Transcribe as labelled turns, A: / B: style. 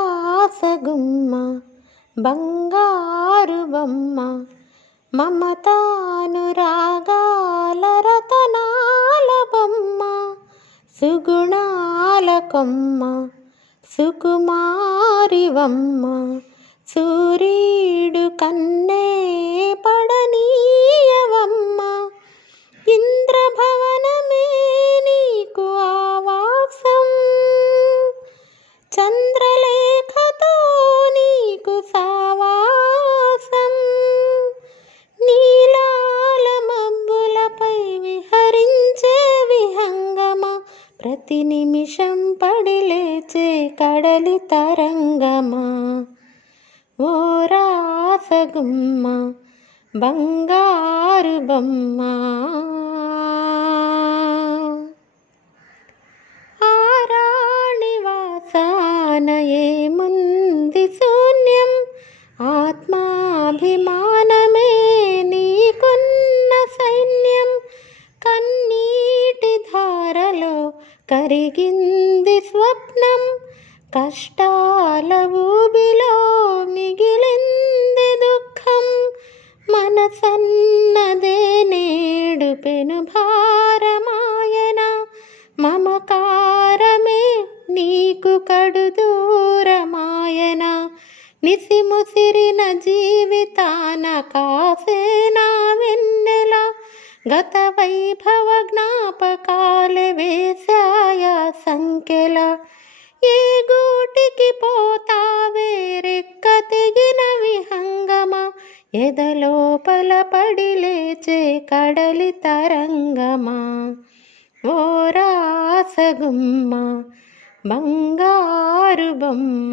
A: ఊరాసగుమ్మ బంగారు బొమ్మ మమతానురాగాల రతనాల బొమ్మ సుగుణాల కొమ్మ సుకుమారివమ్మ సూర్యుడు కన్నే పడ ప్రతి నిమిషం పడిలేచే కడలి తరంగమా? ఓ రాసగుమ్మ బంగారు బొమ్మ. ఆరాణివాసాన ఏముంది శూన్యం? ఆత్మాభిమా కరిగింది స్వప్నం కష్టాల ఊబిలో మిగిలింది దుఃఖం. మనసన్నదే నేడు పెను భారమాయన మమకారమే నీకు కడు దూరమాయన. నిసిముసిరిన జీవితాన కాసేనా వెన్నెల గత వైభవ జ్ఞాపకాలు వేశాయ ఇంకెలా ఏ గూటికి పోతావే రెక్క తెగిన విహంగమా? ఎదలోపల పడి లేచే కడలి తరంగమా? ఓ రాసగుమ్మ బంగారు బొమ్మ